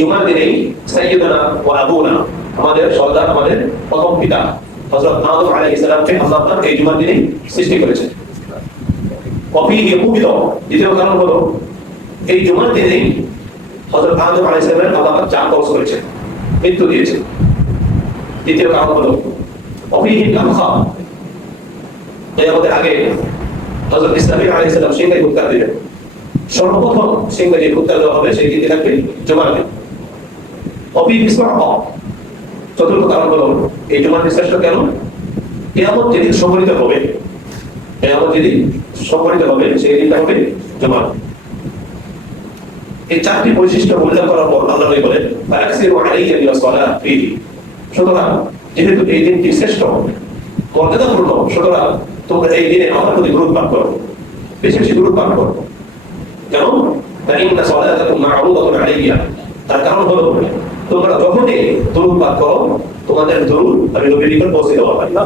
জুমার দিনেই সাইয়্যিদুনা ওয়া আবুনা আমাদের সর্দার আমাদের প্রথম পিতা হযরত আদম আলাইহিস সালামকে আল্লাহ তাআলা এই জুমার দিনেই সৃষ্টি করেছেন। কফি ইয়াকুবিদ দ্বিতীয় কারণ হলো এই জুমার দিনেই হযরত আদম আলাইহিস সালামের আল্লাহ তাআলা জান কবজ করেছেন, মৃত্যু দিয়েছেন। দ্বিতীয় কারণ হলো কফি নাফখা কিয়ামতের আগে হযরত ইসমাঈল আলাইহিস সালাম সিংহায় উত্তর দিবেন। সর্বপ্রথম সিংহায় উত্তর দেওয়া হবে সেই দিনে থাকবে জুমার দিন। অফি ইসমাহ চতুর্থ কারণ হলো এই জুমার বিশেষ কেন কিয়ামত যেদিন সংঘটিত হবে, কিয়ামত যেদিন সংঘটিত হবে সেই দিনটা হবে জুমার। এই চারটি বৈশিষ্ট্য উল্লেখ করার পর আল্লাহ বলেন ফায়াকসিরু আলাইয়া বিসসালাহ ফিহি, সুতরাং যেহেতু এই দিনটি শ্রেষ্ঠ মর্যাদাপূর্ণ, সুতরাং তোমরা এই দিনে আমার প্রতি গুরুত্ব পান করো, বেশি বেশি গুরুত্ব পান করো। কেন? ইন্না সালাতাকুম মা'রুদাতুন আলাইয়া, তার কারণ হলো তোমরা যখনই দরুদ পাঠ করো তোমাদের দরুদ আমি নবীর নিকট পৌঁছে দেওয়া হয় না।